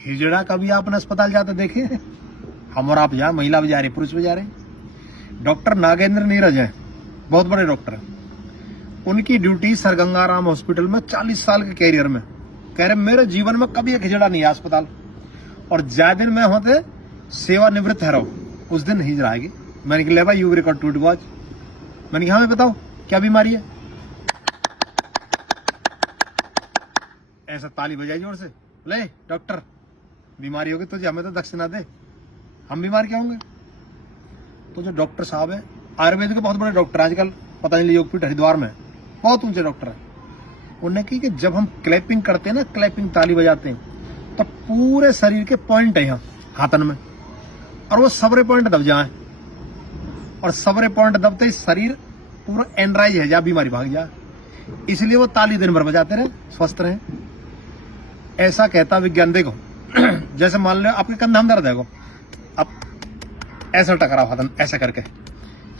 हिजड़ा कभी आपने अस्पताल जाते देखे? हम और आप जा, महिला भी जा रही, पुरुष भी जा रहे। डॉक्टर नागेंद्र नीरज हैं, बहुत बड़े डॉक्टर हैं। उनकी ड्यूटी सरगंगाराम हॉस्पिटल में 40 साल के कैरियर में, कह रहे मेरे जीवन में कभी एक हिजड़ा नहीं है अस्पताल, और ज्यादा दिन में होते सेवानिवृत्त है रहो, उस दिन हिजड़ा आएगी। मैंने कहा ले भाई यू रिकॉर्ड टू वॉच। मैंने कहा हमें बताओ क्या बीमारी है? ऐसा ताली बजाई जोर से, ले डॉक्टर बीमारी होगी तुझे, हमें तो दक्षिणा दे, हम बीमार क्या होंगे? तो जो डॉक्टर साहब है आयुर्वेद के बहुत बड़े डॉक्टर आजकल पतंजलि योगपीठ हरिद्वार में बहुत ऊंचे डॉक्टर है, उन्होंने कही कि जब हम क्लैपिंग करते हैं ना, क्लैपिंग ताली बजाते हैं, तो पूरे शरीर के पॉइंट है यहाँ हाथन में, और वो सबरे पॉइंट दब जाए, और सबरे पॉइंट दबते ही शरीर पूरा एनराइज है जा, बीमारी भाग जाए। इसलिए वो ताली दिन भर बजाते रहे, स्वस्थ रहे। ऐसा कहता विज्ञान। देखो जैसे मान लो आपके कंधा में दर्द है, अब ऐसा टकराव हाथन ऐसे करके,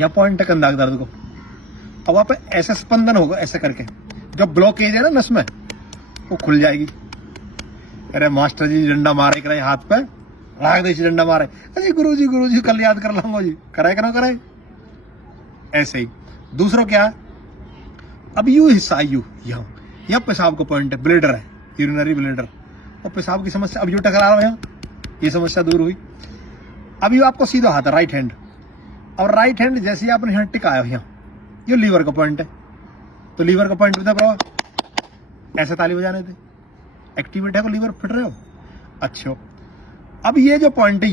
यहाँ पॉइंट है कंधा के दर्द को, अब वहां पे ऐसा स्पंदन होगा ऐसे करके, जो ब्लॉकेज है ना नस में वो खुल जाएगी। अरे मास्टर जी डंडा मारे करे हाथ पे, राग दे डंडा मारे, अरे गुरु जी कल याद कर लाऊंगा जी, कराए कि ना कराए। ऐसे ही दूसरों क्या है, अब यू हिस्सा यू यहाँ पेशाब का पॉइंट है, ब्लेडर है, यूरिनरी ब्लेडर, और पेशाब की समस्या, अब यू टकरा रहा है यहाँ, ये समस्या दूर हुई। अब यू आपको सीधा हाथ है राइट हैंड, और राइट हैंड जैसे ही आपने यहाँ टिकाया यहाँ, ये लीवर का पॉइंट है, तो लीवर का पॉइंट बता प्रभा ऐसे ताली बजाने थे, एक्टिवेट है को लीवर फिट रहे हो। अच्छा अब ये जो पॉइंट है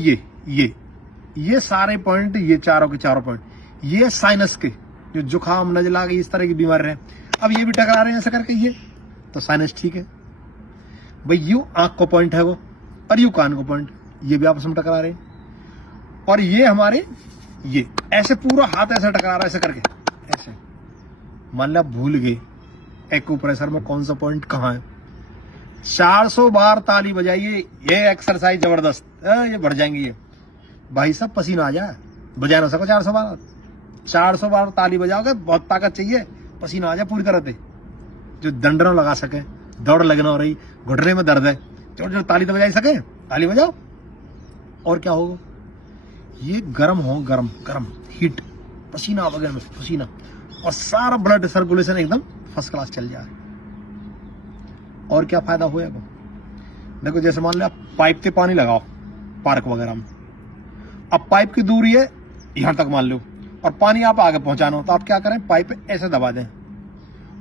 ये सारे पॉइंट, ये चारों के चारों पॉइंट, ये साइनस के जो जुकाम नजला की इस तरह की बीमारी रहे, अब ये भी टकरा रहे हैं ऐसे करके, ये तो साइनस ठीक है भाई। यू आंख को पॉइंट है वो, और यू कान को पॉइंट, ये भी आपस में टकरा रहे हैं। और ये हमारे ये ऐसे पूरा हाथ ऐसे टकरा रहा है ऐसे करके, ऐसे मान लो भूल गए एक्यूप्रेशर में कौन सा पॉइंट कहाँ है। 400 बार ताली बजाइए, ये एक्सरसाइज जबरदस्त, ये बढ़ जाएंगी ये भाई साहब, पसीना आ जाए, बजा ना सको 400 बार, 400 बार ताली बजाओगे, बहुत ताकत चाहिए, पसीना आ जाए पूरी तरह से, जो दंडरों लगा सके, दौड़ लगना हो रही, घुटने में दर्द है, जो ताली तो बजा सके, ताली बजाओ। और क्या होगा, ये गर्म हो, गर्म हीट, पसीना वगैरह में पसीना, और सारा ब्लड सर्कुलेशन एकदम फर्स्ट क्लास चल जाए। और क्या फायदा होएगा, देखो जैसे मान लो आप पाइप से पानी लगाओ पार्क वगैरह में, अब पाइप की दूरी है यहां तक मान लो, और पानी आप आगे पहुंचाना हो, तो आप क्या करें, पाइप ऐसे दबा दें,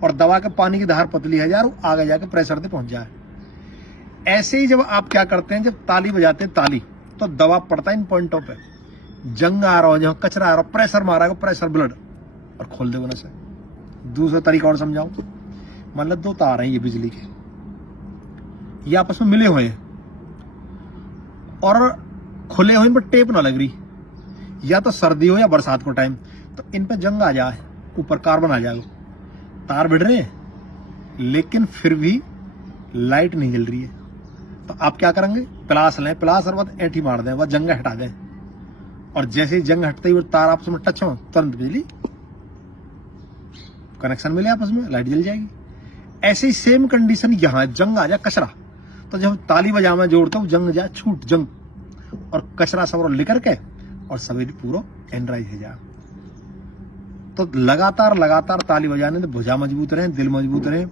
और दबा के पानी की धार पतली है यार, आगे जाके प्रेशर से पहुंच जाए। ऐसे ही जब आप क्या करते हैं, जब ताली बजाते हैं ताली, तो दबाव पड़ता है इन पॉइंटों पे, जंग आ रहा हो, जहां कचरा आ रहा हो, प्रेशर मारा, प्रेशर ब्लड, और खोल दे से। दूसरा तरीका और समझाऊं, मान लो 2 तार हैं ये बिजली के, ये आपस में मिले हुए हैं, और खुले हुए इन पर टेप ना लग रही, या तो सर्दी हो या बरसात को टाइम, तो इन पे जंग आ जाए, ऊपर कार्बन आ जाएगा, तार भिड़ रहे हैं लेकिन फिर भी लाइट नहीं जल रही है, तो आप क्या करेंगे, प्लास लें, प्लास और बाद एंटी मार दें, वह जंग हटा दें, और जैसे ही जंग हटते ही वो तार आपस में टच हो, तुरंत बिजली कनेक्शन मिले, आपस में लाइट जल जाएगी। ऐसे ही सेम कंडीशन यहाँ, जंग आ जाए कचरा, तो जब ताली बजा में जोड़ते हो, जंग जाए छूट जंग, और कचरा सब लेकर के, और शरीर पूरा एनराइज हो जाए। तो लगातार ताली बजाने से भुजा मजबूत रहे, दिल मजबूत रहे,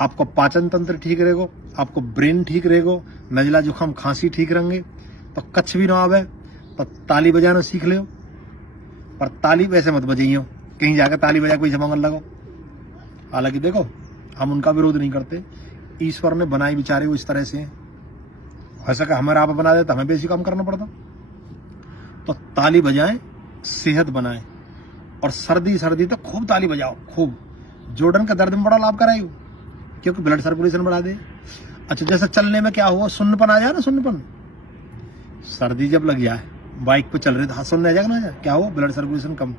आपको पाचन तंत्र ठीक रहेगा, आपको ब्रेन ठीक रहेगा, नजला जुकाम खांसी ठीक रहेंगे, तो कच्छ भी ना आवे, तो ताली बजाना सीख ले। पर ताली वैसे मत बजाइयो, कहीं जाकर ताली बजा कोई जमांगल लगाओ। हालांकि देखो हम उनका विरोध नहीं करते, ईश्वर ने बनाए बेचारे वो इस तरह से हैं, हो सका हमारा आप बना दे तो हमें बेसी काम करना पड़ता। तो ताली बजाएं, सेहत बनाएं, और सर्दी तो खूब ताली बजाओ, खूब। जोड़न का दर्द में बड़ा लाभ कराएगा, क्योंकि ब्लड सर्कुलेशन बढ़ा दे। अच्छा जैसे चलने में क्या हुआ, सुन्नपन आ जाए ना, सुन्नपन, सर्दी जब लग जाए, बाइक पे चल रहे तो सुनने आ जाएगा ना, क्या हो, ब्लड सर्कुलेशन कम।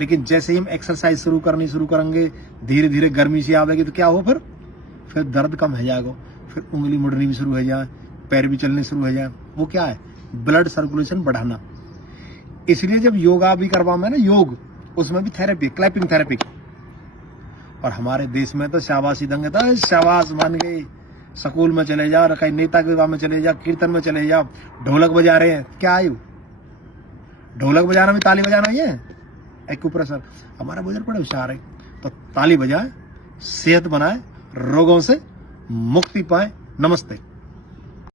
लेकिन जैसे ही हम एक्सरसाइज शुरू करेंगे, धीरे धीरे गर्मी सी आवेगी, तो क्या हो, फिर दर्द कम हो जाएगा, फिर उंगली मुड़नी भी शुरू हो जाए, पैर भी चलने शुरू हो जाए। वो क्या है, ब्लड सर्कुलेशन बढ़ाना। इसलिए जब योगा भी करवा में ना, योग, उसमें भी थेरेपी, क्लैपिंग थेरेपी। और हमारे देश में तो शाबाशी देंगे, तो शाबाश मान गई, स्कूल में चले जाओ, कहीं नेता के विवाह में चले जाओ, कीर्तन में चले जाओ, ढोलक बजा रहे हैं, क्या आयु? ढोलक बजाना भी ताली बजाना ही है। एक्यूप्रेशर, हमारा बुजुर्ग बड़े होशियार है, तो ताली बजाए, सेहत बनाए, रोगों से मुक्ति पाए। नमस्ते।